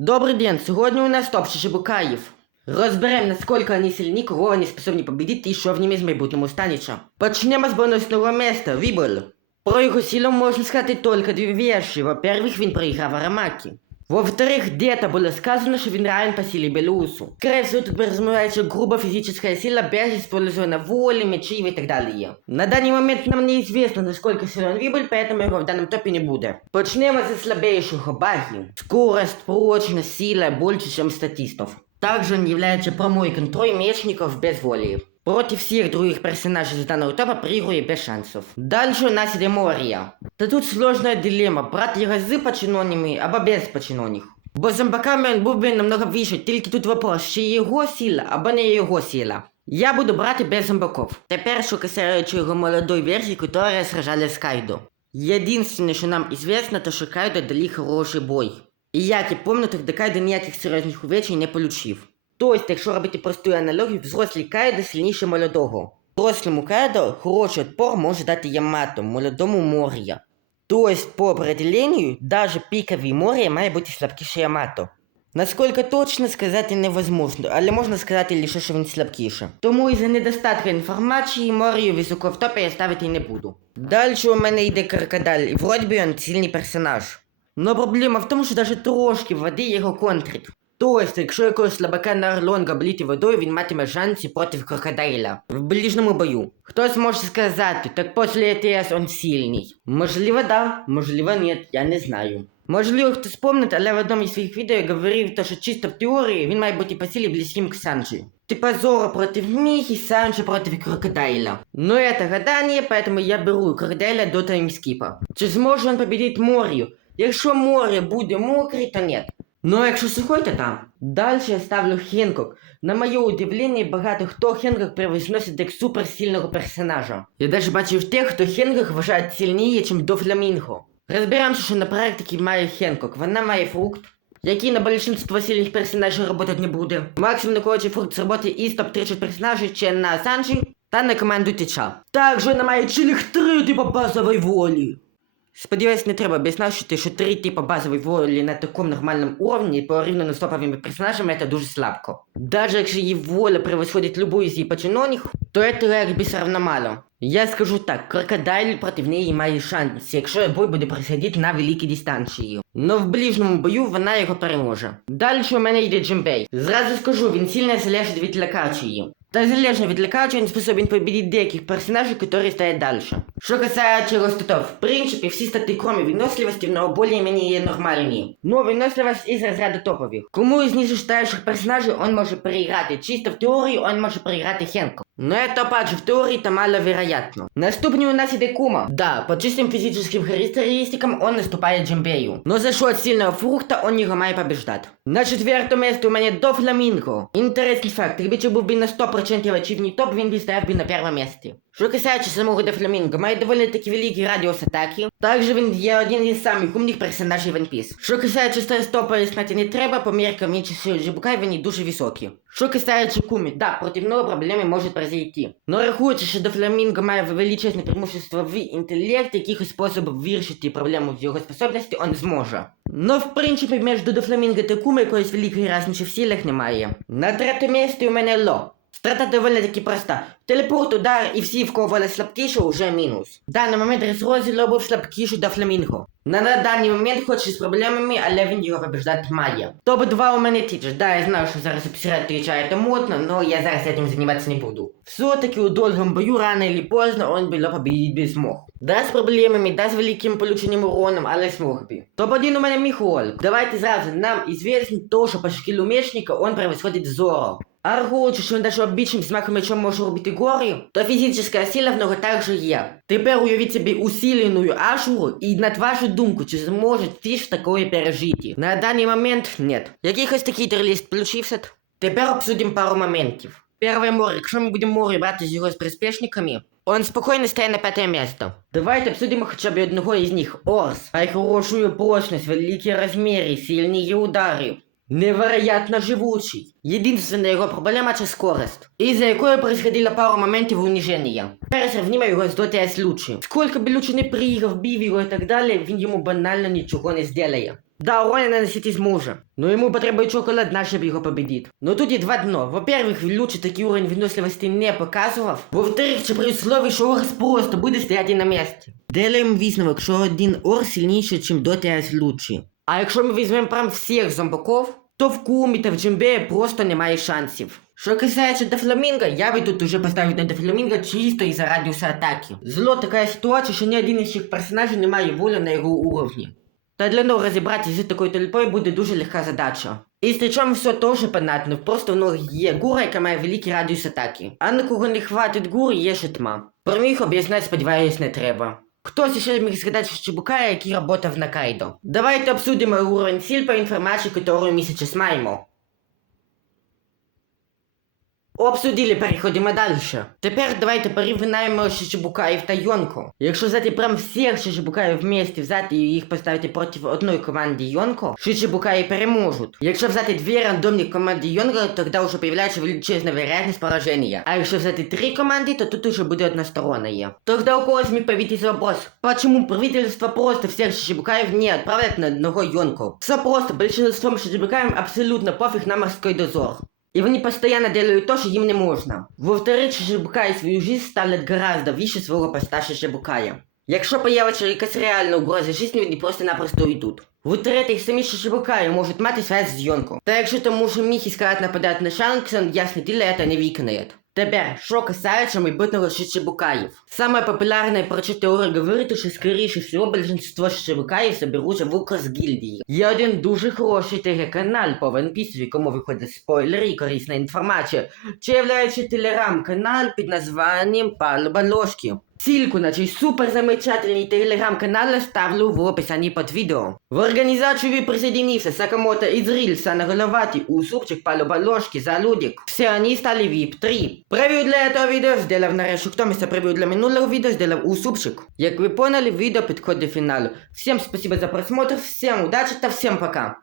Добрий день, сьогодні у нас топ Шишибукаїв. Розберемо, наскільки вони сильні, кого вони способні побідити і що в ними з майбутньому станеться. Почнемо з бонусного места, Віболь. Про його силу можна сказати тільки дві вірші. Во-первых, він проіграв Арамакі. Во-вторых, где-то было сказано, что він равен по силе Белусу. Скорее всего, тут подразумевается грубо физическая сила без использования воли, мечей и так далее. На данный момент нам неизвестно, насколько силен Вибель, поэтому его в данном топе не будет. Почнемо со слабейших баги. Скорость, прочность, сила больше, чем статистов. Также он является прямой контроль мечников без воли. Против всех других персонажей из данного топа проигрывает без шансов. Дальше у нас іде Морія. Та тут сложная дилемма, брати його з починонями або без починоніх. Бо зомбаками він був би намного вище, тільки тут вопрос, чи його сила або не його сила. Я буду брати без зомбаков. Тепер, що касається його молодої версії, которая сражали з Кайдо. Единственное, що нам известно, то що Кайдо дали хороший бой. І як і помню, тогда Кайдо ніяких серйозних увечень не получив. Тобто, якщо робити просту аналогію, взрослий Кайдо сильніше молодого. Дорослому Кайдо хороший отпор може дати Ямато, молодому Морія. Тобто, по определению, даже піковий Морія має бути слабкіше Ямато. Наскільки точно сказати невозможно, але можна сказати лише, що він слабкіше. Тому із-за недостатку інформації Морію високо в топі я ставити не буду. Далі у мене йде Крокодаль, і вроді би він сильний персонаж. Но проблема в тому, що навіть трошки води його контрить. Тобто, якщо якогось слабака на Орлонга облити водою, він матиме шанси проти крокодайла в ближньому бою. Хтось може сказати, так після ЕТС він сильний. Можливо, да, можливо, ні, я не знаю. Можливо, хтось помнить, але в одному із своїх відео я говорив, то, що чисто в теорії він має бути по силі близьким к Санджі. Типа Зора против Михи, Санджи против Крокодайла. Но это гадание, поэтому я беру Крокодайла до таймскипа. Чи зможе він победити Морію? Якщо море буде мокре, то нет. Ну, якщо сухой, то там. Далі я ставлю Хенкок. На моє удивлення, багато хто Хенкок превозносить як суперсильного персонажа. Я даже бачив тих, хто Хенкок вважає сильніше, ніж до Фламінго. Розберемося, що на практиці має Хенкок. Вона має фрукт, який на большинство сильних персонажів працювати не буде. Максимум на кого фрукт сработає із топ-30 персонажів чи на Санджі та на команду Тича. Також вона має цілих три типа базової волі. Сподіваюсь, не треба об'ясняти, що три типа базової волі на такому нормальному уровні порівняно з топовими персонажами це дуже слабко. Даже якщо її воля превосходить любую з її починоніх, то это якби все равно мало. Я скажу так, крокодайль проти неї має шанс, якщо бой буде происходити на великій дистанції. Но в ближньому бою вона його переможе. Далі у мене йде Джимбей. Зразу скажу, він сильно залежить від локації. Та залежно від локації він способен победити деяких персонажів, які стоять дальше. Що касається його статов, в принципі, всі стати, кроме виносливості, в нього более-менее нормальні. Но виносливость із розряду топових. Кому із нижестоящих персонажів он може переіграти? Чисто в теорії он може переіграти Хенко. Но это опять же в теории то маловероятно. Наступний у нас іде Кума. Да, по чистым физическим характеристикам он наступает Джимбею. Но за счет сильного фрукта он його має побеждать. На четвертому місці у мене до Фламінго. Інтересний факт, чи був би на 100% очівний топ, він би би на першому місці. Що касається самого Дефламінго, має доволі таки великий радіус атаки. Також він є один із самих умних персонажів One Piece. Що касається старостопа, знати не треба, по міркам інших Джибукай вони дуже високі. Що касається Кумі, да, проти нього проблеми можуть произойти. Но рахується, що Дефламінго має величезне преимущество в інтелекті, якихось способів вирішити проблему з його способності он зможе. Но в принципі між Дофламінго та Куми якоїсь великої разниці в силах немає. На третьому місці у мене Ло. Страта доволі таки проста. Телепорт, удар і всі, в кого слабкіша, уже мінус. В даний момент Ресрозі був слабкіший до Фламінго. На, даний момент хоч і з проблемами, але він його побеждати має. Топ-2 у мене тіч. Да, я знаю, що зараз обсирати Твіча це модно, но я зараз этим заниматься не буду. Все-таки у долгом бою рано или поздно он было победить би смог. Да, з проблемами, да, з великим полученням уроном, але смог би. Топ-1 у мене Міхуол. Давайте зразу, нам известно то, що по шкілу мечника он превосходит Зоро. Аргучу, що він даже обічним смахом мечом може робити гори, то фізична сила в нього також є. Тепер уявіть собі усилену Ашуру і на вашу думку, чи зможе фіш такое пережити. На даний момент нет. Якихось такий терліст включився. Тепер обсудимо пару моментів. Перше море, якщо ми будемо море брати з його з приспішниками, он спокійно стає на п'яте місце. Давайте обсудимо хоча б одного із них, Орс. Має хорошу прочність, великі розміри, сильні удари Невероятно живучий. Единственная его проблема це скорость, из-за якої происходило пару моментів униження. Пересравнімо його з ДТС Лучі. Сколько би Лучі не приїхав, бив його і так далі, він йому банально нічого не зделає. Да, урона наносить из мужа. Но ему потребует около дна, чтобы его победить. Но тут є два дно. Во-первых, він лучше такий уровень виносливості не показував. Во-вторых, чи при условии, що Орс просто буде стояти на місці. Делаємо висновок, що один Орс сильніший, чим Дотіас лучший. А якщо ми візьмемо прям всіх зомбаков, то в Кумі та в Джимбе просто немає шансів. Що касається Дефламінга, я би тут уже поставив на Дефламінга чисто із-за радіуса атаки. Зло така ситуація, що ні один із цих персонажів не має волі на його уровні. Та для нього розібратися з такою толпою буде дуже легка задача. І з Тричом все теж понятно, просто в нього є гура, яка має великий радіус атаки. А на кого не хватить гури, є ще тьма. Про них об'ясняти, сподіваюсь, не треба. Хтось ще міг згадати Чебукая, який работав на Кайдо. Давайте обсудимо уровень сил по інформації, яку ми зараз маємо. Обсудили, переходимо далі. Тепер давайте порівняємо Шишибукаїв та Йонко. Якщо взяти прям всіх Шишибукаїв вместе взяти і їх поставити проти одної команди Йонко, Шишибукаї переможуть. Якщо взяти дві рандомні команди Йонко, тоді вже появляється величезна вероятність пораження. А якщо взяти три команди, то тут уже буде одностороннє. Тогда у когось міг появитися вопрос, почему правительство просто всех Шишибукаев не отправляет на одного Йонко? Все просто, большинством Шишибукаев абсолютно пофиг на морской дозор. И они постоянно делают то, что им не можно. Во-вторых, Шишибукаи свою жизнь ставлять гораздо выше своего поста Шишибукая. Якщо появиться якась реальна угроза життю, вони просто-напросто йдуть. В-третіх, самі Шишибукаї можуть мати связь з Йонко. Та якщо тому, що Міхі сказать нападати на Шанксон, ясно тіло это не виконає. Тепер, що касається майбутнього Шишибукаїв. Саме популярна і проча теорія говорить, що скоріше всього більшинство Шишибукаїв соберуться в Укрзгільдії. Є один дуже хороший ТГ-канал по One Piece, в якому виходять спойлери і корисна інформація, чи являється телеграм-канал під названням Палуба Ложки. Ссылку на цей супер замечательный телеграм-канал оставлю в описании под видео. В организацию присоединился Сакамото Изриль, Сана Головати, Усупчик, Палуба Ложки, Залудик. Все они стали VIP-3. Превью для этого видео сделав нарешті, хто місце превью для минулого відео сделав Усупчик. Як ви поняли, відео підходить до фіналу. Всем спасибо за просмотр, всем удачи та всем пока.